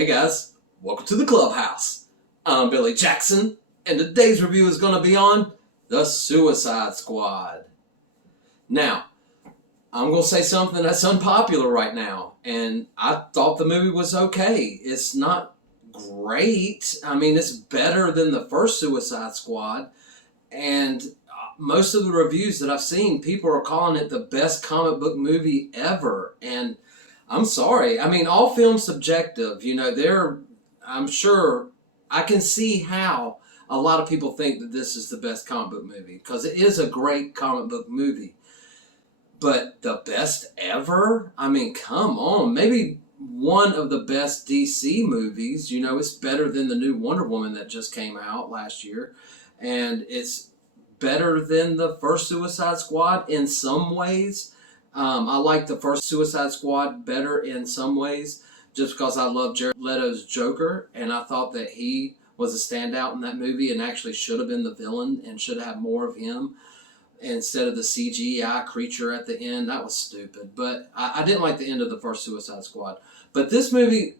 Hey guys, welcome to the clubhouse. I'm Billy Jackson, and today's review is going to be on The Suicide Squad. Now, I'm going to say something that's unpopular right now, and I thought the movie was okay. It's not great. I mean, it's better than the first Suicide Squad, and most of the reviews that I've seen, people are calling it the best comic book movie ever, and I'm sorry. I mean, all film's subjective. You know, I'm sure I can see how a lot of people think that this is the best comic book movie because it is a great comic book movie. But the best ever? I mean, come on. Maybe one of the best DC movies. You know, it's better than the new Wonder Woman that just came out last year. And it's better than the first Suicide Squad in some ways. I like the first Suicide Squad better in some ways just because I love Jared Leto's Joker, and I thought that he was a standout in that movie and actually should have been the villain and should have more of him instead of the CGI creature at the end. That was stupid, but I didn't like the end of the first Suicide Squad. But this movie,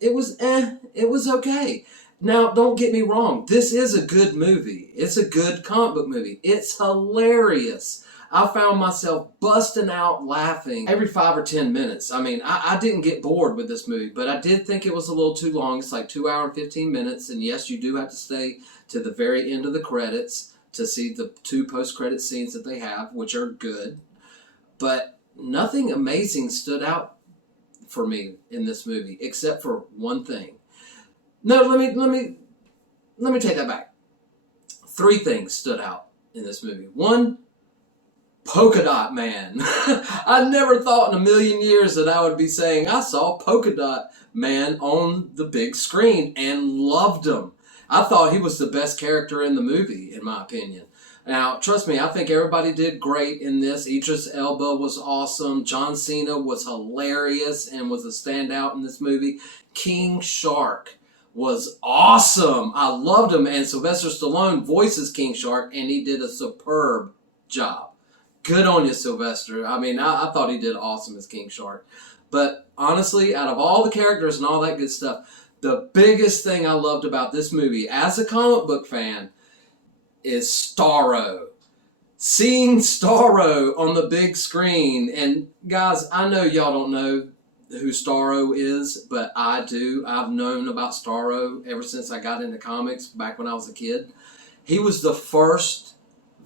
it was okay. Now, don't get me wrong. This is a good movie. It's a good comic book movie. It's hilarious. I found myself busting out laughing every 5 or 10 minutes. I mean, I didn't get bored with this movie, but I did think it was a little too long. It's like 2 hours and 15 minutes, and yes, you do have to stay to the very end of the credits to see the 2 post-credit scenes that they have, which are good. But nothing amazing stood out for me in this movie, except for one thing. No, let me take that back. 3 things stood out in this movie. 1, Polka Dot Man. I never thought in a million years that I would be saying I saw Polka Dot Man on the big screen and loved him. I thought he was the best character in the movie, in my opinion. Now, trust me, I think everybody did great in this. Idris Elba was awesome. John Cena was hilarious and was a standout in this movie. King Shark was awesome. I loved him, and Sylvester Stallone voices King Shark, and he did a superb job. Good on you, Sylvester. I mean, I thought he did awesome as King Shark. But honestly, out of all the characters and all that good stuff, the biggest thing I loved about this movie, as a comic book fan, is Starro. Seeing Starro on the big screen. And guys, I know y'all don't know who Starro is, but I do. I've known about Starro ever since I got into comics back when I was a kid. He was the first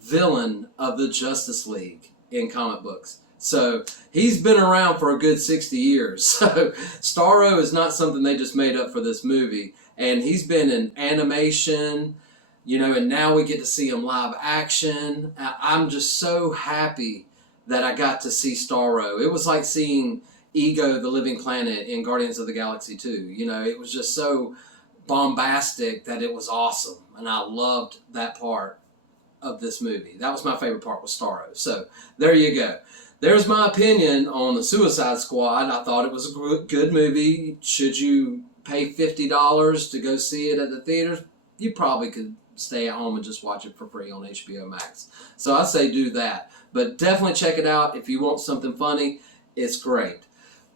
villain of the Justice League in comic books. So he's been around for a good 60 years. So Starro is not something they just made up for this movie. And he's been in animation, you know, and now we get to see him live action. I'm just so happy that I got to see Starro. It was like seeing Ego, the Living Planet, in Guardians of the Galaxy 2. You know, it was just so bombastic that it was awesome. And I loved that part of this movie. That was my favorite part, was Starro. So there you go. There's my opinion on the Suicide Squad. I thought it was a good movie. Should you pay $50 to go see it at the theaters? You probably could stay at home and just watch it for free on HBO Max. So I say do that. But definitely check it out if you want something funny. It's great.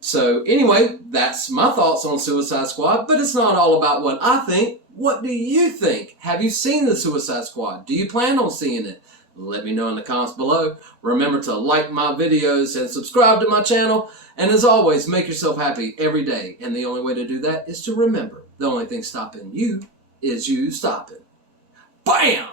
So anyway, that's my thoughts on Suicide Squad, but it's not all about what I think. What do you think? Have you seen the Suicide Squad? Do you plan on seeing it? Let me know in the comments below. Remember to like my videos and subscribe to my channel. And as always, make yourself happy every day. And the only way to do that is to remember the only thing stopping you is you stopping. Bam!